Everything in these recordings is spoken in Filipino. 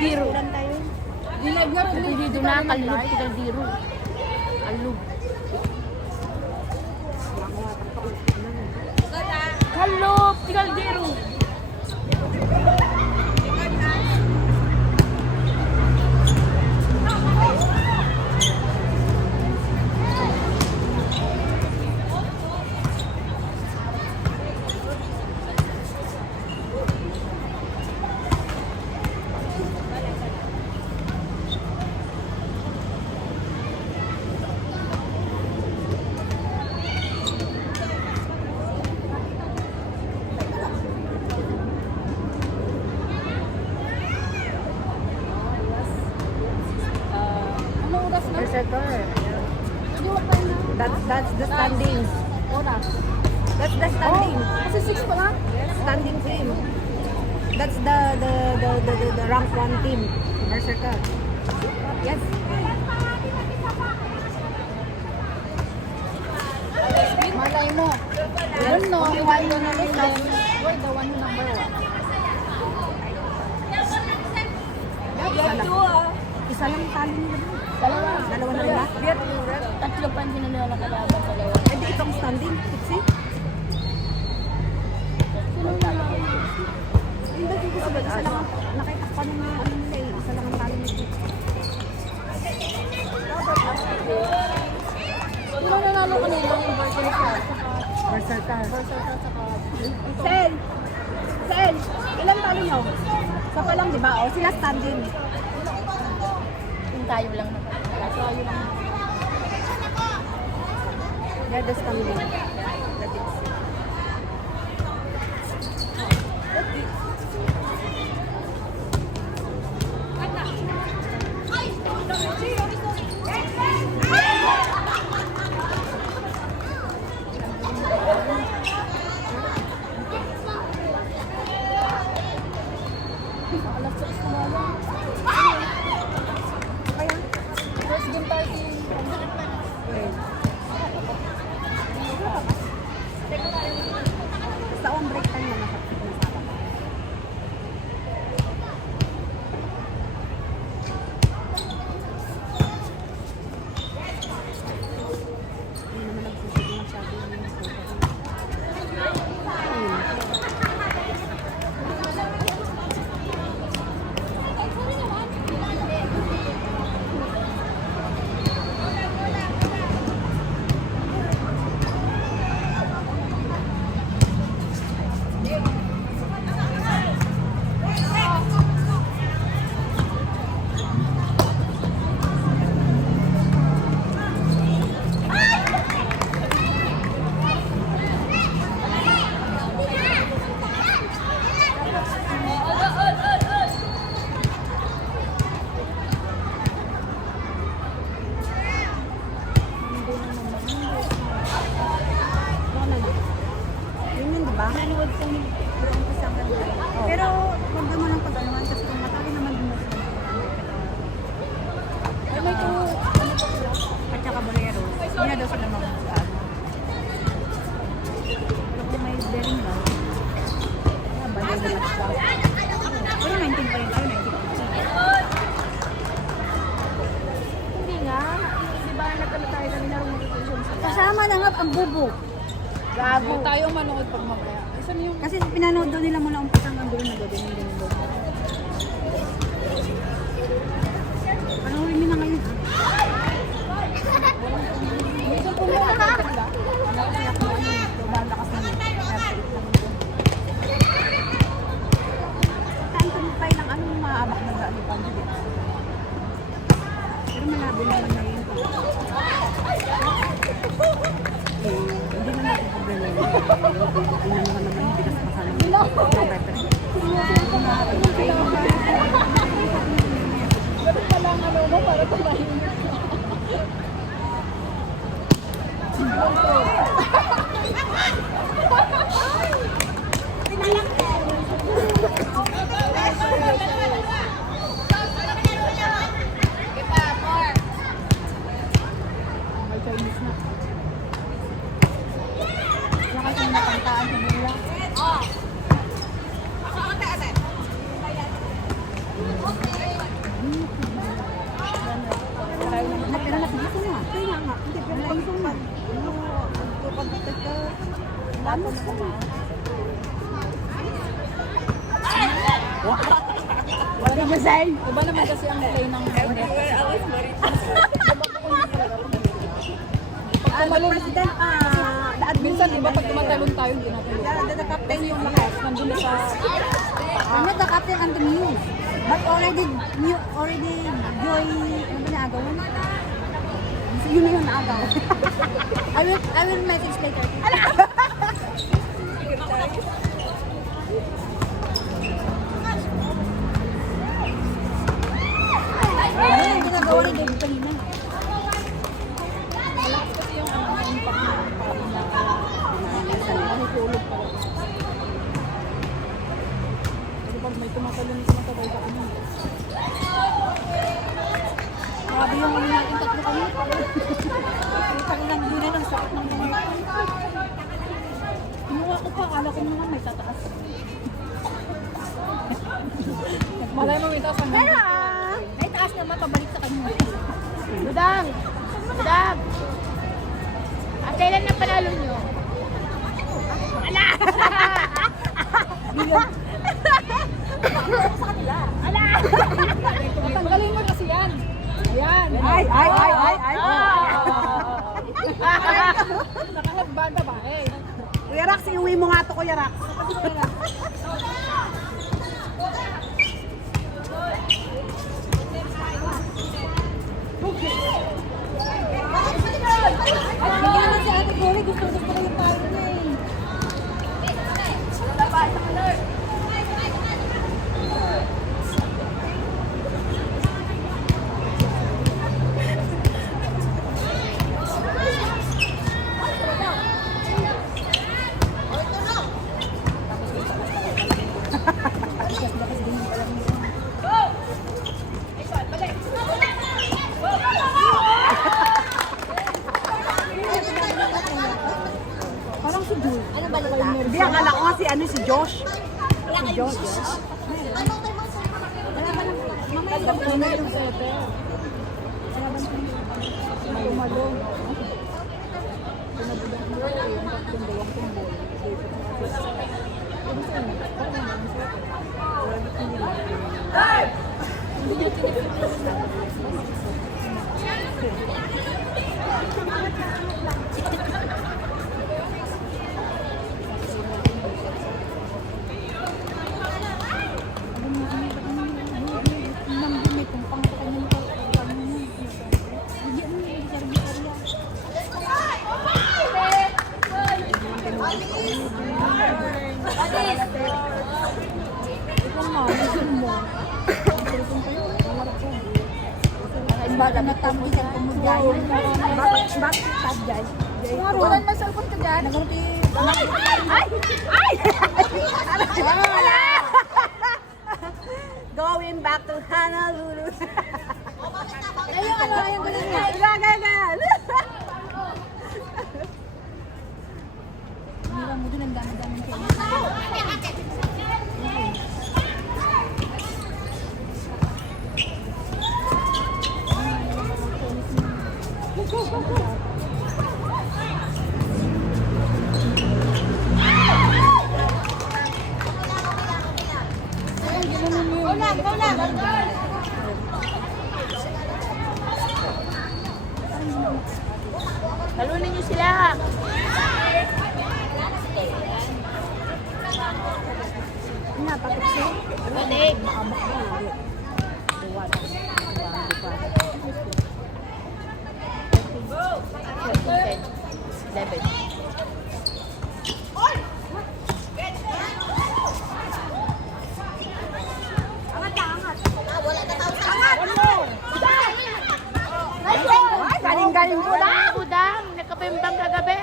Kaldiro. Dilag nga rin. Dito na, kalub, kaldiro. Kalub. Kalub, kaldiro. That's the standings. That's the standing. Kasi 6 pa lang. Standing team. That's the rank 1 team. Berserker. Yes. Malay mo. Yun no, you want to know this time. You're the one who number 1. Isa lang tali nila. Dalawa na nila. Tatlo pa din nila nakalaban sa lawa. Hindi itong standing. See? Hindi dito sa isa lang. Nakitakpan ng mga ano nila eh. Isa lang ang tali nila. Sino nanalo kanila yung Berserker? Berserker. Berserker saka... Sel! Sel! Ilang tali nyo? Sa pa lang, di ba? O, sila standing. Yung tayo lang naman. Tayo lang. They're the standing. Alas 6 na lang. First game party. Sa on break time na nasabak. Hindi naman nagsisipin masyado yung nanood sa buong kasama nila. Pero huwag naman lang pag-anuhan kasi kung matali naman din mas may ito, at saka bolero. Hindi na daw sila mag-ano. Pero kung may bearing daw, balik na match daw. Pero 19 pa rin tayo, 19. Hindi nga. Di ba nagkala tayo kanina ng notification sa Kasama na nga ang bubo. Gago. Tayo manood pag mamaya. Kasi pinanood daw nila muna umpisang ang dulo na doon yung ganun. Ano rin na ngayon? Medyo po mo ako ganda. Saan tumupay ng anong maabak na gaano pa? Pero malabo naman na yun. Hindi naman ako problema yun. Hindi naman hindi kasi masama ng reference. Ganun pala ang ano mo para tumahimik ka. May Chinese na. Wala kasi nakantaan sa bula. Okay. Ano ko? What did you say? Iba naman kasi ang play ng President, minsan, di ba, pag tumatalon tayo, hindi natin the captain yung lahat. nandun sa... I'm not the captain, I'm the muse. But already Joy, ano ba naagaw? Yun na yung naagaw. I will message later. Ano yung ginagawa ni David kanina? Malakas kasi yung impact ng parang nakitulog pa lang. Kasi pag may tumatalon sumasabay sa kanya. Grabe yung ano natin, tatlo kami. Kita ko lang din ang sakit ng mga. Kinuha ko pa, akala ko naman may tataas. Malay mo, may taas ang Ay, taas naman, pabalik sa kanya. Budang! Budang! At kailan na panalo nyo? Ala! Ala! Tanggalin mo kasi yan. Ayan. Ay! Nakahagbada ba eh? Kuya Rax, iuwi mo nga to, Kuya Rax. Bigyan na si Ate Glory, gusto ko na yung payo niya eh. Parang si Jules. Ano balita? Hindi, akala ko nga si Josh. Si Josh. Kaya po na yung sete. May umalong. Pinabulan mo yung tatlong dalawang tumbol. Baga nagtampo siya kumudyan. Bakit sadyan? Wala naman cellphone ka dyan. Nagurti. Ay! Ay! Going back to Honolulu. Ayun, ano, ayun, ganun nga. Gagagal. Mira mo dun, ang dami-daming kayo. Talunin niyo sila. Napatapos. Balik. Level. Galing-galing ko lang. Budang! Nagkapimbang kagabi.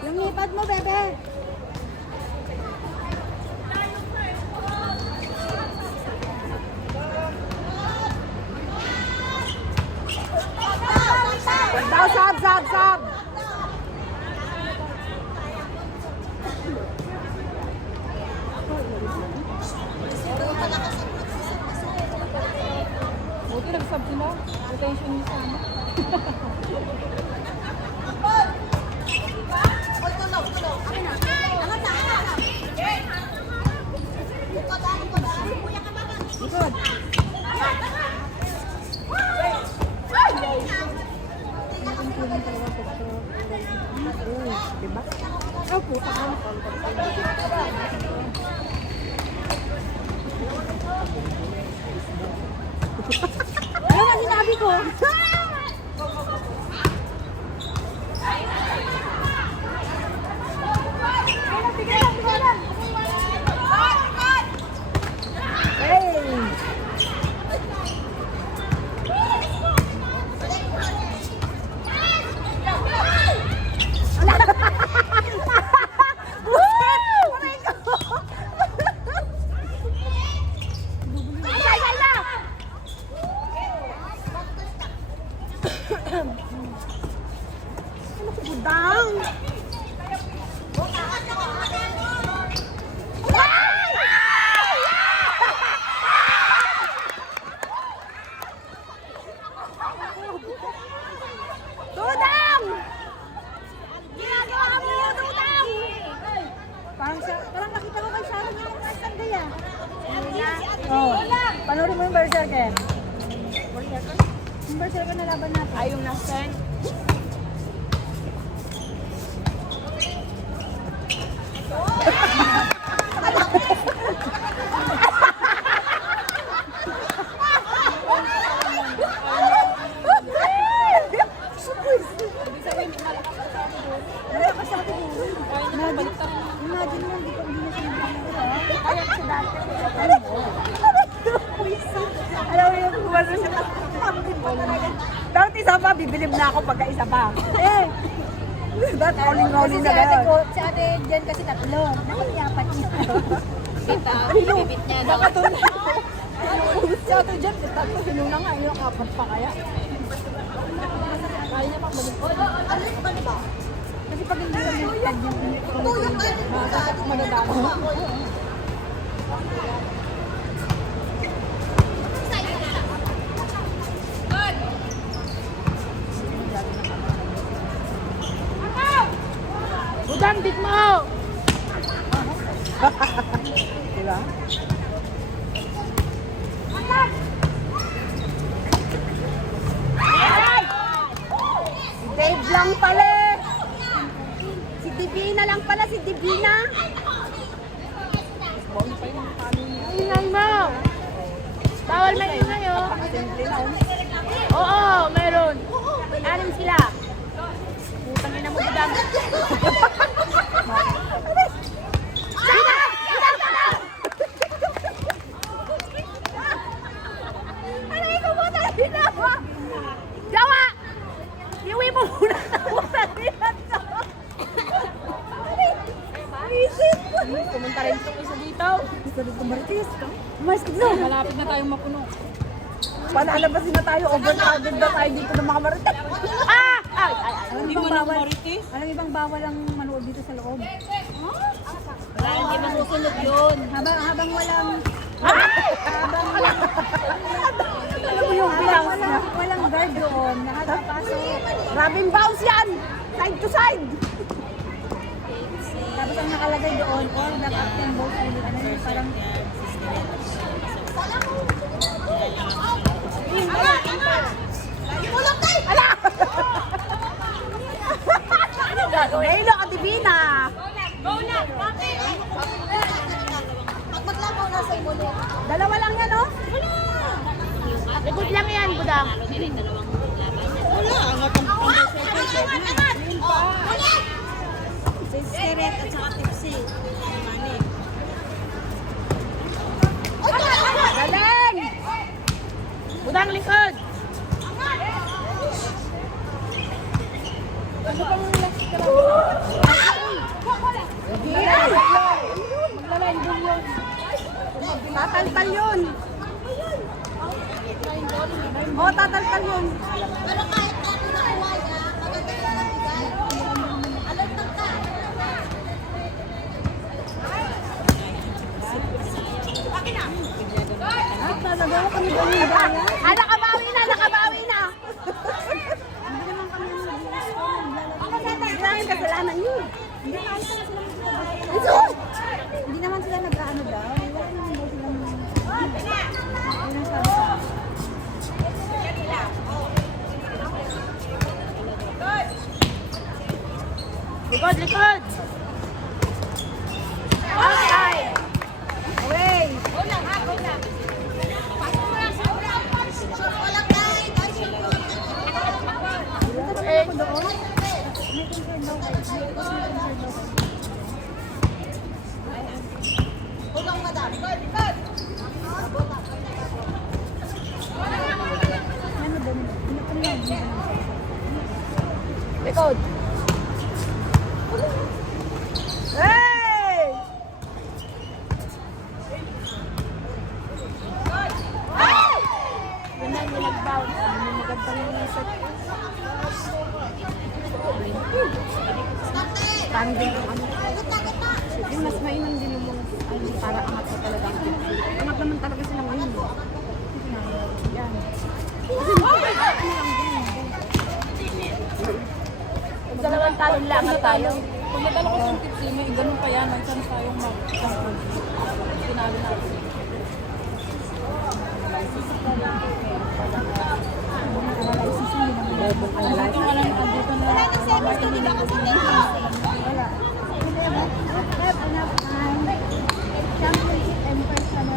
Yung ipad mo, bebe. Buti nag-sub sila. Retention niya sana. Good. Diba? Oh, puta ka. Ano nga sinabi ko? Hey! Budang! Dudang! Ginagawa mo, Dudang! Parang nakita ko kay Sharon yung Sunday ah. Oh, panoorin mo yung Berserker. Yung Berserker na laban natin. Ay, yung nasa Imagine mo, hindi na siya Kaya kasi dati. Alam mo yung kumasa siya. Dati isa pa, bibilib na ako pagka isa pa. Eh! That rolling na gano'n. Si ate Jen kasi tatlo. Dapat iapat niya. Kita, bibit niya. Baka doon. Si ate dyan, tatlo, sinuna nga, yung apat pa kaya. Kaya niya pang malikod. Kasi pag hindi lang yung tag yung Magandang. Budang, dik mo! Diba? Si Dave lang pala eh. Si Divina lang pala, si Divina. Ingay mo! Bawal may ingay, oh. Oo, meron. Anim sila. Putang ina mo, Budang. Aray ko mo talaga ba? Jawa! Iwi mo muna ako sa dito. Isip ko. Pumunta rin itong isa dito. Gusto dito Martis. Mas ka doon. Malapit na tayong mapuno. Palalabasin na tayo. Overcrowded na tayo dito ng mga Marites. Ah! Ay! Alam ibang bawal. Alam ibang bawal ang manood dito sa loob. Wala, hindi masusunod yun. Habang walang Alam mo yung bilang niya? walang guard doon, nakakapasok. Grabing bounce yan! Side to side! Tapos ang nakalagay doon, all the captain votes will be, ano yun, parang Ano gagawin? Hello, Kadibina! Dalawa lang yan, oh? Likod lang yan, Budang. Siret at saka tipsy. Galing! Budang, likod! Maglalindol yun. Tataltal yun. Oo, tataltal yun. Pero kahit natin nakuha niya, maganda yung nabigay. Alert lang ka. Dalawa kami doon yung daya. Ah, nakabawi na, nakabawi na. Hindi naman kami yung naglalaro. Hindi namin kasalanan yun. Hindi naman sila mag-aano. Ito! Hindi naman sila nag-aano daw. Wala naman daw silang... Ayun ang sabi ko. Likod, likod! Outside! Away! Ako doon. May concern daw kayo. May concern daw kayo. Ano doon? Ano yan? Likod! Hey! Yun na yung nag-bounce. Ano magandang set. Parang din ang ano. Yung mas mainam din yung mga ano, para angat na talaga ang tip. Angat naman talaga sila ngayon. Yan. Dalawang talon lang na tayo. Kung nadala ko sa tips, may ganun pa yan. May chance tayong mag-control. Pinalo natin. Ito nga lang, andito na. Wala. Hindi have enough time. Championship and first and